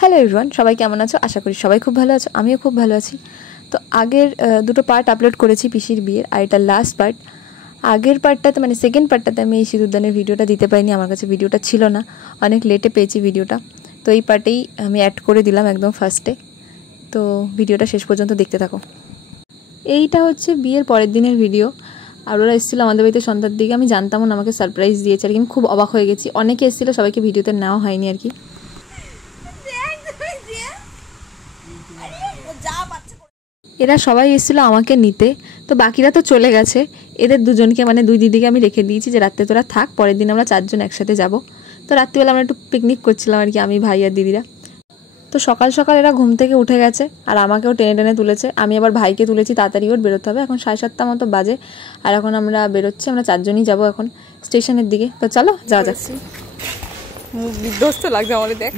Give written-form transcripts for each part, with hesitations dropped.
Hello everyone, সবাই কেমন আছো? আশা করি সবাই খুব ভালো আছো, আমিও খুব ভালো আছি। তো আগের দুটো পার্ট আপলোড করেছি পিসির বিয়ের, আর এটা লাস্ট পার্ট। আগের পার্টটাতে মানে সেকেন্ড পার্টটাতে আমি এই সিঁদুরদানের ভিডিওটা দিতে পারিনি, আমার কাছে ভিডিওটা ছিল না, অনেক লেটে পেয়েছি ভিডিওটা। তো এই পার্টেই আমি অ্যাড করে দিলাম একদম ফার্স্টে। তো ভিডিওটা শেষ পর্যন্ত দেখতে থাকো। এইটা হচ্ছে বিয়ের পরের দিনের ভিডিও, আর ওরা এসেছিলো আমাদের বাড়িতে সন্ধ্যার দিকে। আমি জানতাম না, আমাকে সারপ্রাইজ দিয়েছে আর কি। আমি খুব অবাক হয়ে গেছি, অনেকে এসেছিলো, সবাইকে ভিডিওতে নেওয়া হয়নি আর কি। এরা সবাই এসেছিলো আমাকে নিতে, তো বাকিরা তো চলে গেছে। এদের দুজনকে মানে দুই দিদিকে আমি রেখে দিয়েছি যে রাত্রে তোরা থাক, পরের দিন আমরা চারজন একসাথে যাব। তো রাত্রিবেলা আমরা একটু পিকনিক করছিলাম আর কি, আমি ভাই আর দিদিরা। তো সকাল সকাল এরা ঘুম থেকে উঠে গেছে, আর আমাকেও টেনে টেনে তুলেছে। আমি আবার ভাইকে তুলেছি, তাড়াতাড়ি ওর বেরোতে হবে। এখন 7:30 মতো বাজে, আর এখন আমরা বেরোচ্ছি। আমরা চারজনই যাব এখন স্টেশনের দিকে। তো চলো যাওয়া যাচ্ছে। বিধ্বস্ত লাগবে আমাদের, দেখ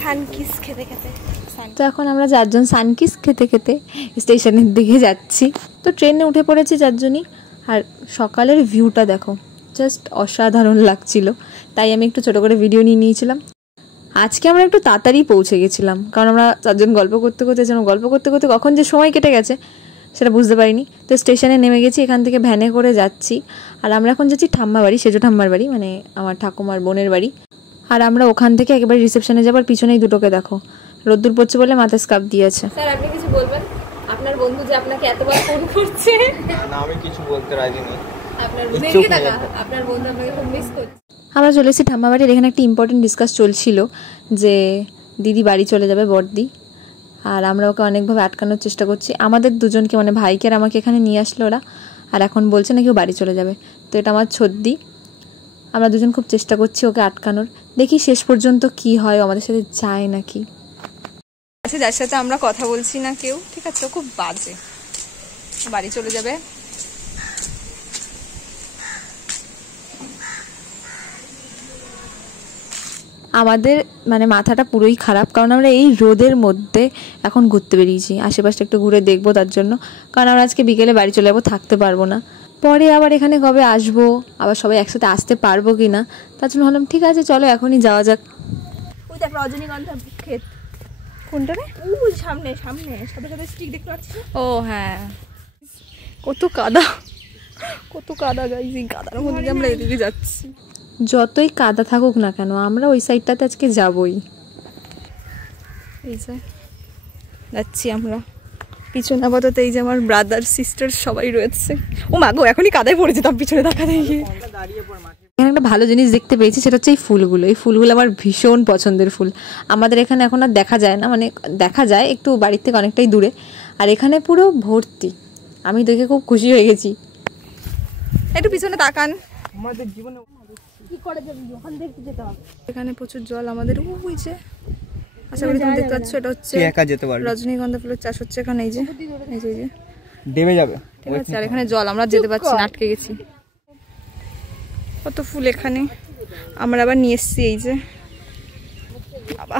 সানকিস খেতে খেতে। তো এখন আমরা চারজন সানকিস খেতে খেতে স্টেশনের দিকে যাচ্ছি। তো ট্রেনে উঠে পড়েছি চারজনই, আর সকালের ভিউটা দেখো, জাস্ট অসাধারণ লাগছিল। তাই আমি একটু ছোটো করে ভিডিও নিয়ে নিয়েছিলাম। আজকে আমরা একটু তাড়াতাড়ি পৌঁছে গেছিলাম, কারণ আমরা চারজন গল্প করতে করতে কখন যে সময় কেটে গেছে সেটা বুঝতে পারিনি। তো স্টেশনে নেমে গেছি, এখান থেকে ভ্যানে করে যাচ্ছি। আর আমরা এখন যাচ্ছি ঠাম্মা বাড়ি, সেজো ঠাম্মার বাড়ি, মানে আমার ঠাকুমার বোনের বাড়ি। আর আমরা ওখান থেকে একেবারে রিসেপশনে যাবার পিছনেই দুটোকে দেখো, রোদ্দুর পড়ছে বলে মাথায় স্কার্ফ দিয়েছে। স্যার আপনি কিছু বলবেন? আপনার বন্ধু যে আপনাকে এতবার ফোন করছে। না, আমি কিছু বলতে রাজি নেই। আপনার বন্ধু আপনাকে খুব মিস করছে। আমরা চলে এসেছি ঠাম্মা বাড়ির। এখানে একটা ইম্পর্টেন্ট ডিসকাস চলছিল যে দিদি বাড়ি চলে যাবে, বড়দি। আর আমরা ওকে অনেকভাবে আটকানোর চেষ্টা করছি, আমাদের দুজনকে মানে ভাইকে আর আমাকে এখানে নিয়ে আসলো ওরা। আর এখন বলছে নাকি ও বাড়ি চলে যাবে। তো এটা আমার ছদ্দি, আমরা দুজন খুব চেষ্টা করছি ওকে আটকানোর। দেখি শেষ পর্যন্ত কি হয়, আমাদের সাথে যায় নাকি। আচ্ছা, যার সাথে আমরা কথা বলছি না কেউ, ঠিক আছে, খুব বাজে, বাড়ি চলে যাবে। আমাদের মানে মাথাটা পুরোই খারাপ, কারণ আমরা এই রোদের মধ্যে এখন ঘুরতে বেরিয়েছি, আশেপাশটা একটু ঘুরে দেখবো তার জন্য। কারণ আমরা আজকে বিকেলে বাড়ি চলে যাবো, থাকতে পারবো না। পরে আবার এখানে কবে আসবো, আবার সবাই একসাথে আসতে পারবো কি না, তার জন্য ভাবলাম ঠিক আছে চলো এখনই যাওয়া যাক। ওই দেখ রজনীগন্ধা ক্ষেত। কোনটা রে? ওই সামনে সামনে সাথে সাথে স্টিক দেখতে পাচ্ছিস? ও হ্যাঁ, কত কাদা, কত কাদা গাইস। এই কাদার মধ্যে আমরা এদিকে যাচ্ছি। যতই কাদা থাকুক না কেন, আমরা ওই সাইডটাতে আজকে যাবই। এই যে যাচ্ছি আমরা, পিছনে আপাতত এই যে আমার ব্রাদার সিস্টার সবাই রয়েছে। ও মা গো, এখনই কাদায় পড়ে যেতাম পিছনে দেখা দেখি। এখানে একটা ভালো জিনিস দেখতে পেয়েছি, সেটা হচ্ছে এই ফুলগুলো। এই ফুলগুলো আমার ভীষণ পছন্দের ফুল। আমাদের এখানে এখন আর দেখা যায় না, মানে দেখা যায় একটু বাড়ির থেকে অনেকটাই দূরে, আর এখানে পুরো ভর্তি। আমি দেখে খুব খুশি হয়ে গেছি। একটু পিছনে তাকান। আমাদের জীবনে কি করে যাবি, ওখান থেকে যেতে হবে। এখানে প্রচুর জল আমাদের, ওই যে আশা করি তুমি দেখতে পাচ্ছ, এটা হচ্ছে একা যেতে পারবে। রজনীগন্ধা ফুলের চাষ হচ্ছে এখানে। এই যে এই যে ডেবে যাবে, ঠিক আছে। আর এখানে জল, আমরা যেতে পারছি না, আটকে গেছি। কত ফুল এখানে, আমরা আবার নিয়ে এসছি। এই যে বাবা,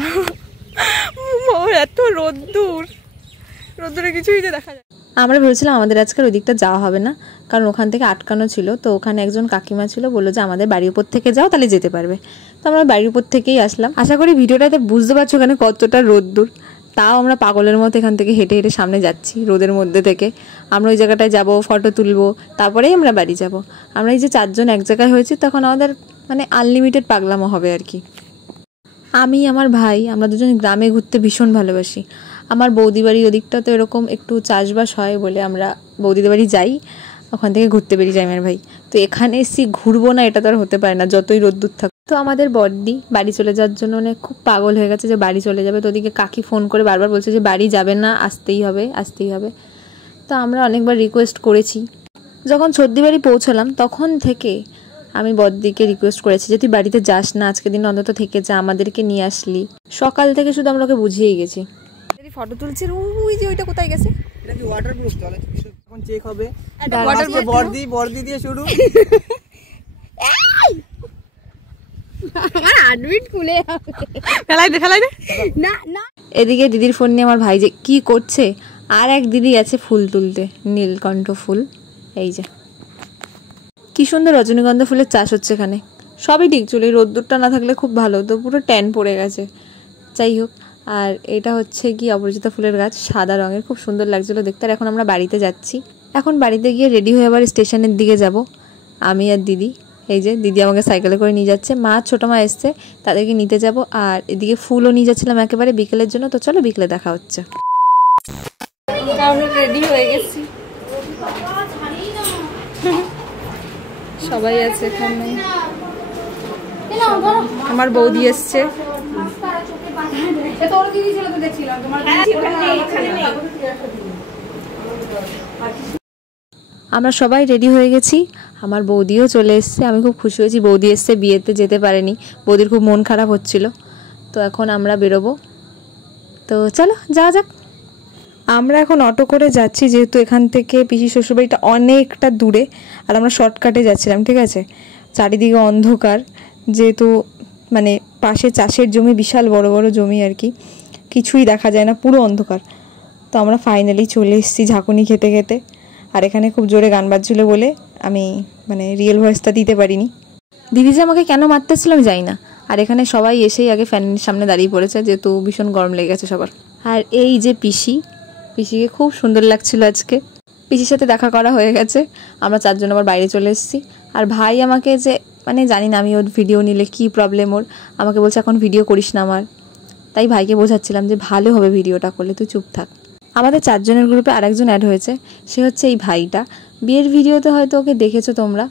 এত রোদ্দুরে কিছুই যে দেখা যায়। আমরা ভেবেছিলাম আমাদের আজকের ওই দিকটা যাওয়া হবে না, কারণ ওখান থেকে আটকানো ছিল। তো ওখানে একজন কাকিমা ছিল, বললো যে আমাদের বাড়ির উপর থেকে যাও, তাহলে যেতে পারবে। তো আমরা বাড়ির উপর থেকেই আসলাম। আশা করি ভিডিওটাতে বুঝতে পারছো এখানে কতটা রোদ্দুর। তাও আমরা পাগলের মতো এখান থেকে হেঁটে হেঁটে সামনে যাচ্ছি রোদের মধ্যে থেকে। আমরা ওই জায়গাটায় যাব, ফটো তুলবো, তারপরেই আমরা বাড়ি যাব। আমরা এই যে চারজন এক জায়গায় হয়েছি, তখন আমাদের মানে আনলিমিটেড পাগলামো হবে আর কি। আমি আমার ভাই, আমরা দুজন গ্রামে ঘুরতে ভীষণ ভালোবাসি। আমার বৌদি বাড়ি ওদিকটা তো এরকম একটু চাষবাস হয় বলে আমরা বৌদিদের বাড়ি যাই, ওখান থেকে ঘুরতে বেরিয়ে যাই আমার ভাই। তো এখানে এসে ঘুরবো না, এটা তো আর হতে পারে না, যতই রোদ্দুর থাক। তো আমাদের বড়দি বাড়ি চলে যাওয়ার জন্য মানে খুব পাগল হয়ে গেছে যে বাড়ি চলে যাবে। তো ওদিকে কাকি ফোন করে বারবার বলছে যে বাড়ি যাবে না, আসতেই হবে আসতেই হবে। তো আমরা অনেকবার রিকোয়েস্ট করেছি। যখন ছদ্দি বাড়ি পৌঁছলাম তখন থেকে আমি বড়দিকে রিকোয়েস্ট করেছি যে তুই বাড়িতে যাস না, আজকে দিন অন্তত থেকে যা, আমাদেরকে নিয়ে আসলি। সকাল থেকে শুধু আমরা ওকে বুঝিয়েই গেছি। ফটো তুলছি, ওই যে ওইটা কোথায় গেছে? এটা কি ওয়াটারপ্রুফ? চলে এখন চেক হবে। ওয়াটারপ্রুফ বর্দি দিয়ে শুরু। আমার হার্টবিট খুলে ফেলাই দে না না। এদিকে দিদির ফোন নিয়ে আমার ভাই যে কি করছে, আর এক দিদি আছে ফুল তুলতে, নীলকণ্ঠ ফুল। এই যে কি সুন্দর রজনীগন্ধা ফুলের চাষ হচ্ছে এখানে। সবই ঠিক ছিল, এই রোদ্দুরটা না থাকলে খুব ভালো হতো, পুরো ট্যান পড়ে গেছে। যাই হোক, আর এটা হচ্ছে কি অপরাজিতা ফুলের গাছ, সাদা রঙের, খুব সুন্দর লাগছিলো দেখতে। আর এখন আমরা বাড়িতে যাচ্ছি। এখন বাড়িতে গিয়ে রেডি হয়ে আবার স্টেশনের দিকে যাব আমি আর দিদি। এই যে দিদি আমাকে সাইকেলে করে নিয়ে যাচ্ছে, মা ছোটো মা এসছে, তাদেরকে নিতে যাব। আর এদিকে ফুলও নিয়ে যাচ্ছিলাম একেবারে বিকেলের জন্য। তো চলো বিকেলে দেখা হচ্ছে। আমরা রেডি হয়ে গেছি, সবাই আছে এখানে। আমার বৌদি এসছে। আমরা সবাই রেডি হয়ে গেছি, আমার বৌদিও চলে এসছে। আমি খুব খুশি হয়েছি বৌদি এসছে, বিয়েতে যেতে পারেনি, বৌদির খুব মন খারাপ হচ্ছিল। তো এখন আমরা বেরোবো, তো চলো যাওয়া যাক। আমরা এখন অটো করে যাচ্ছি, যেহেতু এখান থেকে পিসি শ্বশুরবাড়িটা অনেকটা দূরে, আর আমরা শর্টকাটে যাচ্ছিলাম, ঠিক আছে। চারিদিকে অন্ধকার, যেহেতু মানে পাশে চাষের জমি, বিশাল বড় বড় জমি আর কি, কিছুই দেখা যায় না, পুরো অন্ধকার। তো আমরা ফাইনালি চলে এসেছি ঝাঁকুনি খেতে খেতে। আর এখানে খুব জোরে গান বাজছিল বলে আমি মানে রিয়েল ভয়েসটা দিতে পারিনি। দিদি যে আমাকে কেন মারতেছিল আমি জানি না। আর এখানে সবাই এসেই আগে ফ্যানের সামনে দাঁড়িয়ে পড়েছে, যেহেতু ভীষণ গরম লেগে গেছে সবার। আর এই যে পিসিকে খুব সুন্দর লাগছিল আজকে। পিসির সাথে দেখা করা হয়ে গেছে, আমরা চারজন আবার বাইরে চলে এসেছি। আর ভাই আমাকে যে মানে জানি না আমি ওর ভিডিও নিলে কি প্রবলেম ওর, আমাকে বলছে এখন ভিডিও করিস না আমার। তাই ভাইকে বোঝাচ্ছিলাম যে ভালো হবে ভিডিওটা করলে, তুই চুপ থাক। আমাদের চারজনের গ্রুপে আরেকজন অ্যাড হয়েছে, সে হচ্ছে এই ভাইটা। বিয়ের ভিডিওতে হয়তো ওকে দেখেছো তোমরা।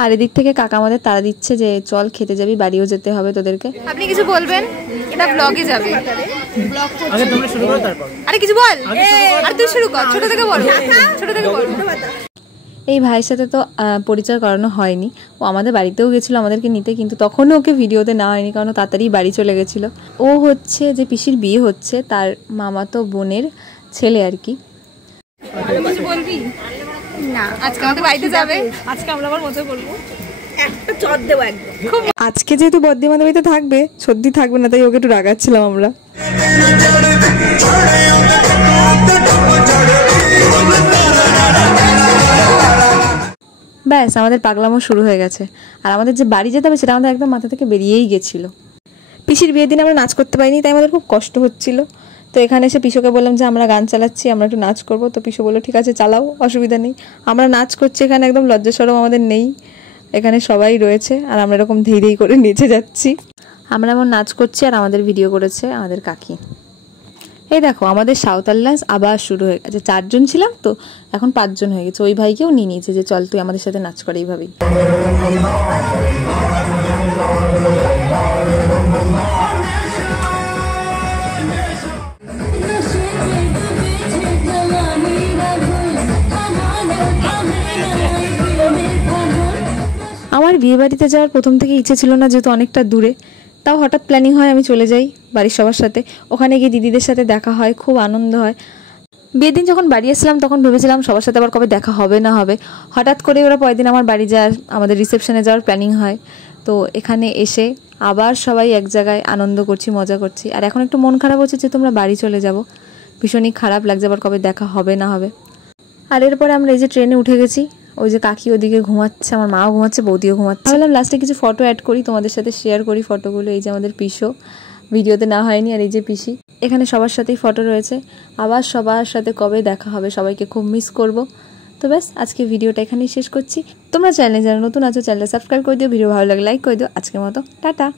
আর এদিক থেকে কাকা আমাদের তাড়া দিচ্ছে যে চল খেতে যাবি, বাড়িও যেতে হবে তোদেরকে। আপনি কিছু বলবেন? এটা ব্লগে যাবে। আগে তোমরা শুরু করো তারপর। আরে কিছু বল, আর তুই শুরু কর, ছোট থেকে বল, ছোট থেকে বল। এই ভাইয়ের সাথে তো পরিচয় করানো হয়নি, ও আমাদের বাড়িতেও গেছিলো আমাদেরকে নিতে, কিন্তু তখনও ওকে ভিডিওতে নেওয়া হয়নি, কারণ তাড়াতাড়ি বাড়ি চলে গেছিলো। ও হচ্ছে যে পিসির বিয়ে হচ্ছে, তার মামাতো বোনের ছেলে আর কি। কিছু বলবি না? আজকে আমাদের বাড়িতে যাবে, আজকে আমরা আবার মজা করবো, একটা চট দেবো একদম। আজকে যেহেতু বদ্দি আমাদের বাড়িতে থাকবে, সত্যি থাকবে না, তাই ওকে একটু রাগাচ্ছিলাম আমরা। ব্যাস আমাদের পাগলামো শুরু হয়ে গেছে। আর আমাদের যে বাড়ি যেতে হবে সেটা আমাদের একদম মাথা থেকে বেরিয়েই গেছিল। পিসির বিয়ের দিন আমরা নাচ করতে পারিনি, তাই আমাদের খুব কষ্ট হচ্ছিল। তো এখানে এসে পিসোকে বললাম যে আমরা গান চালাচ্ছি, আমরা একটু নাচ করবো। তো পিসো বললো ঠিক আছে চালাও, অসুবিধা নেই। আমরা নাচ করছি এখানে, একদম লজ্জা শরম আমাদের নেই, এখানে সবাই রয়েছে। আর আমরা এরকম ধীরে ধীরে করে নেচে যাচ্ছি। আমরা এমন নাচ করছি, আর আমাদের ভিডিও করেছে আমাদের কাকি। এই দেখো আমাদের সাঁওতাল ডান্স আবার শুরু হয়ে গেছে। 4 জন ছিলাম তো, এখন 5 জন হয়ে গেছে। ওই ভাইকেও নিয়ে নিয়েছে যে চল তুই আমাদের সাথে নাচ করে এইভাবেই। আমার বিয়ে বাড়িতে যাওয়ার প্রথম থেকে ইচ্ছে ছিল না, যেহেতু অনেকটা দূরে। তাও হঠাৎ প্ল্যানিং হয়, আমি চলে যাই বাড়ির সবার সাথে। ওখানে গিয়ে দিদিদের সাথে দেখা হয়, খুব আনন্দ হয়। বিয়ের দিন যখন বাড়ি এসেছিলাম তখন ভেবেছিলাম সবার সাথে আবার কবে দেখা হবে না হবে। হঠাৎ করে ওরা পরের দিন আমার বাড়ি যাওয়ার, আমাদের রিসেপশনে যাওয়ার প্ল্যানিং হয়। তো এখানে এসে আবার সবাই এক জায়গায় আনন্দ করছি, মজা করছি। আর এখন একটু মন খারাপ হচ্ছে যে তোমরা বাড়ি চলে যাব, ভীষণই খারাপ লাগছে আবার কবে দেখা হবে না হবে। আর এরপরে আমরা এই যে ট্রেনে উঠে গেছি, ওই যে কাকি ওদিকে ঘুমাচ্ছে, আমার মাও ঘুমাচ্ছে, বৌদিও ঘুমাচ্ছে। ভাবলাম লাস্টে কিছু ফটো অ্যাড করি, তোমাদের সাথে শেয়ার করি ফটোগুলো। এই যে আমাদের পিসো, ভিডিওতে না হয়নি, আর এই যে পিসি, এখানে সবার সাথেই ফটো রয়েছে। আবার সবার সাথে কবে দেখা হবে, সবাইকে খুব মিস করব। তো ব্যাস আজকে ভিডিওটা এখানেই শেষ করছি। তোমরা চ্যানেলে যারা নতুন আছো চ্যানেলটা সাবস্ক্রাইব করে দিও, ভিডিও ভালো লাগলে লাইক করে দিও। আজকের মতো টাটা।